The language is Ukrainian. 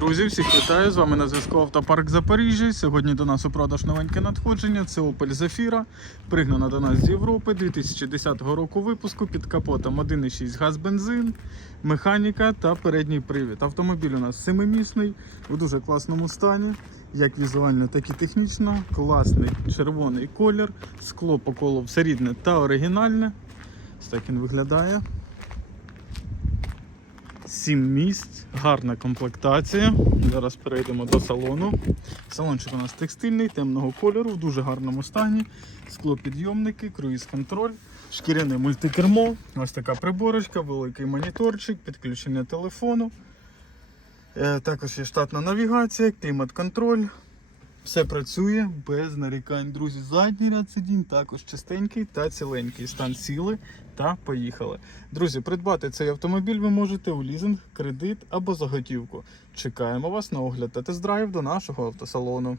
Друзі, всіх вітаю! З вами на зв'язку Автопарк Запоріжжя. Сьогодні до нас у продаж новеньке надходження. Це Opel Zafira, пригнана до нас з Європи 2010 року випуску під капотом 1,6 газ бензин, механіка та передній привід. Автомобіль у нас семимісний, у дуже класному стані, як візуально, так і технічно. Класний червоний колір, скло по колу все рідне та оригінальне. Ось так він виглядає. 7 місць, гарна комплектація. Зараз перейдемо до салону. Салончик у нас текстильний, темного кольору, в дуже гарному стані. Склопідйомники, круїз-контроль, шкіряне мультикермо, ось така приборочка, великий моніторчик, підключення телефону. Е, Також є штатна навігація, клімат-контроль. Все працює без нарікань. Друзі, задній ряд сидінь також чистенький та ціленький. Стан сіли та поїхали. Друзі, придбати цей автомобіль ви можете у лізинг, кредит або заготівку. Чекаємо вас на огляд та тест-драйв до нашого автосалону.